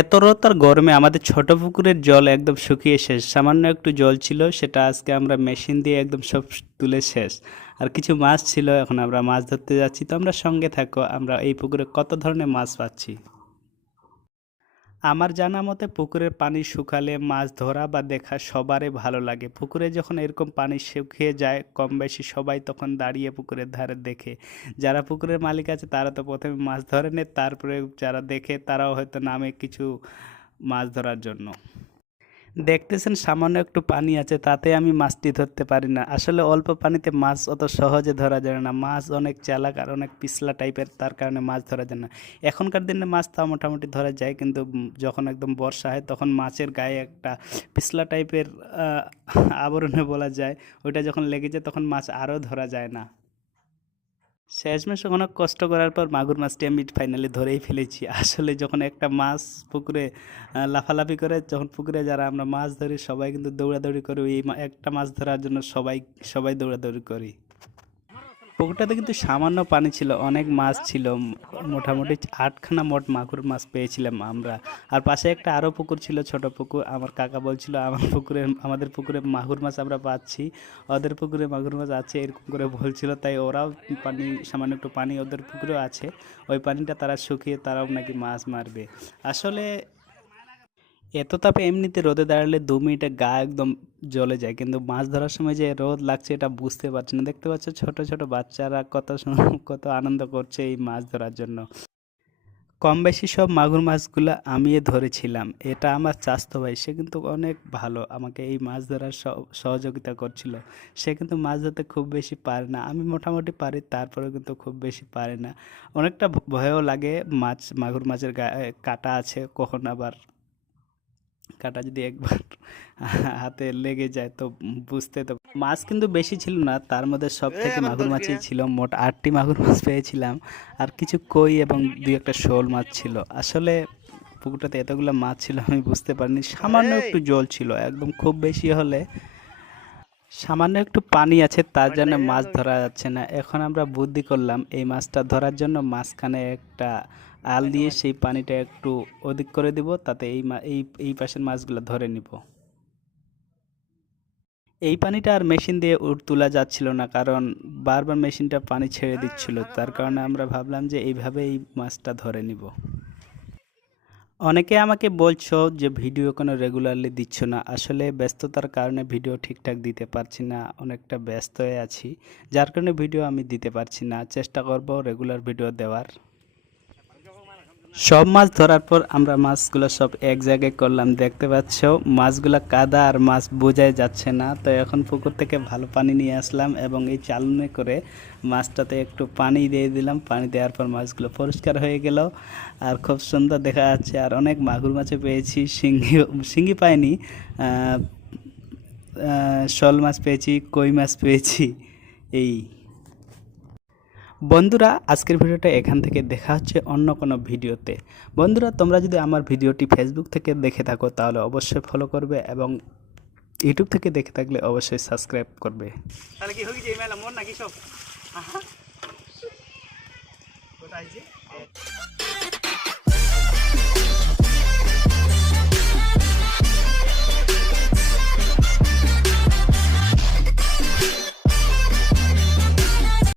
এত রত আর গরমে আমাদের ছোট পুকুরের জল একদম শুকিয়ে শেষ। সামান্য একটু জল ছিল, সেটা আজকে আমরা মেশিন দিয়ে একদম সব তুলে শেষ। আর কিছু মাছ ছিল, এখন আমরা মাছ ধরতে যাচ্ছি। তো আমরা সঙ্গে থাকো, আমরা এই পুকুরে কত ধরনের মাছ পাচ্ছি? আমার জানা মতে পুকুরের পানি শুকালে মাছ ধরা বা দেখা সবারই ভালো লাগে। পুকুরে যখন এরকম পানি শুকিয়ে যায়, কম বেশি সবাই তখন দাঁড়িয়ে পুকুরের ধারে দেখে। যারা পুকুরের মালিক আছে, তারা তো প্রথমে মাছ ধরে নেয় তারপরে যারা দেখে, তারাও হয়তো নামে কিছু মাছ ধরার জন্য। দেখতেছেন সামান্য একটু পানি আছে, তাতে আমি মাছটি ধরতে পারি না। আসলে অল্প পানিতে মাছ অত সহজে ধরা যায় না। মাছ অনেক চালাক আর অনেক পিছলা টাইপের, তার কারণে মাছ ধরা যায় না। এখনকার দিনে মাছ তাও মোটামুটি ধরা যায়, কিন্তু যখন একদম বর্ষা হয়, তখন মাছের গায়ে একটা পিছলা টাইপের আবরণে বলা যায়, ওইটা যখন লেগে যায়, তখন মাছ আরও ধরা যায় না। শেষমেশ অনেক কষ্ট করার পর মাগুর মাছটি আমি ফাইনালি ধরেই ফেলেছি। আসলে যখন একটা মাছ পুকুরে লাফালাফি করে, যখন পুকুরে যারা আমরা মাছ ধরি, সবাই কিন্তু দৌড়াদৌড়ি করি, ওই একটা মাছ ধরার জন্য সবাই সবাই দৌড়াদৌড়ি করি। পুকুরটাতে কিন্তু সামান্য পানি ছিল, অনেক মাছ ছিল। মোটামুটি আটখানা মোট মাগুর মাছ পেয়েছিলাম আমরা। আর পাশে একটা আরও পুকুর ছিল, ছোট পুকুর। আমার কাকা বলছিল, আমার পুকুরে, আমাদের পুকুরে মাগুর মাছ আমরা পাচ্ছি। ওদের পুকুরে মাগুর মাছ আছে, এরকম করে বলছিল। তাই ওরাও পানি, সামান্য একটু পানি ওদের পুকুরেও আছে। ওই পানিটা তারা শুকিয়ে তারাও নাকি মাছ মারবে। আসলে এত তাপে এমনিতে রোদে দাঁড়ালে দু মিনিটে গা একদম জ্বলে যায়। কিন্তু মাছ ধরার সময় যে রোদ লাগছে এটা বুঝতে পারছি না। দেখতে পাচ্ছ ছোট ছোট বাচ্চারা কত কত আনন্দ করছে এই মাছ ধরার জন্য। কম বেশি সব মাগুর মাছগুলো আমিই ধরেছিলাম। এটা আমার চাস্তো ভাই, সে কিন্তু অনেক ভালো। আমাকে এই মাছ ধরার সহ- সহযোগিতা করছিল। সে কিন্তু মাছ ধরতে খুব বেশি পারে না। আমি মোটামুটি পারি, তারপরেও কিন্তু খুব বেশি পারে না। অনেকটা ভয়ও লাগে মাছ, মাগুর মাছের কাটা আছে, কখন আবার কাটা যদি একবার হাতে লেগে যায় তো বুঝতে তো মাছ কিন্তু বেশি ছিল না তার মধ্যে সব থেকে মাগুর মাছই ছিল মোট আটটি মাগুর মাছ পেয়েছিলাম। আর কিছু কই এবং দুই একটা শোল মাছ ছিল। আসলে পুকুরটাতে এতগুলো মাছ ছিল আমি বুঝতে পারিনি। সামান্য একটু জল ছিল একদম খুব বেশি হলে। সামান্য একটু পানি আছে তার জন্য মাছ ধরা যাচ্ছে না। এখন আমরা বুদ্ধি করলাম এই মাছটা ধরার জন্য মাঝখানে একটা আল দিয়ে সেই পানিটা একটু অধিক করে দিব, তাতে এই এই এই পাশের মাছগুলো ধরে নিব। এই পানিটা আর মেশিন দিয়ে উঠ তোলা যাচ্ছিল না, কারণ বারবার মেশিনটা পানি ছেড়ে দিচ্ছিল, তার কারণে আমরা ভাবলাম যে এইভাবে এই মাছটা ধরে নিব। অনেকে আমাকে বলছো যে ভিডিও কোনো রেগুলারলি দিচ্ছ না, আসলে ব্যস্ততার কারণে ভিডিও ঠিকঠাক দিতে পারছি না, অনেকটা ব্যস্ত হয়ে আছি, যার কারণে ভিডিও আমি দিতে পারছি না, চেষ্টা করব রেগুলার ভিডিও দেওয়ার। সব মাছ ধরার পর আমরা মাছগুলো সব এক জায়গায় করলাম। দেখতে পাচ্ছ, মাছগুলো কাদা আর মাছ বোঝাই যাচ্ছে না। তো এখন পুকুর থেকে ভালো পানি নিয়ে আসলাম এবং এই চালনে করে মাছটাতে একটু পানি দিয়ে দিলাম। পানি দেওয়ার পর মাছগুলো পরিষ্কার হয়ে গেল। আর খুব সুন্দর দেখা যাচ্ছে, আর অনেক মাগুর মাছও পেয়েছি। শিঙ্গি শিঙ্গি পাইনি শোল মাছ পেয়েছি, কই মাছ পেয়েছি। এই বন্ধুরা, আজকের ভিডিওটা এখান থেকে দেখা হচ্ছে অন্য কোনো ভিডিওতে। বন্ধুরা, তোমরা যদি আমার ভিডিওটি ফেসবুক থেকে দেখে থাকো, তাহলে অবশ্যই ফলো করবে এবং ইউটিউব থেকে দেখে থাকলে অবশ্যই সাবস্ক্রাইব করবে। তাহলে কি হয়ে গেছে? মেলা মন নাকি সব? কোথায়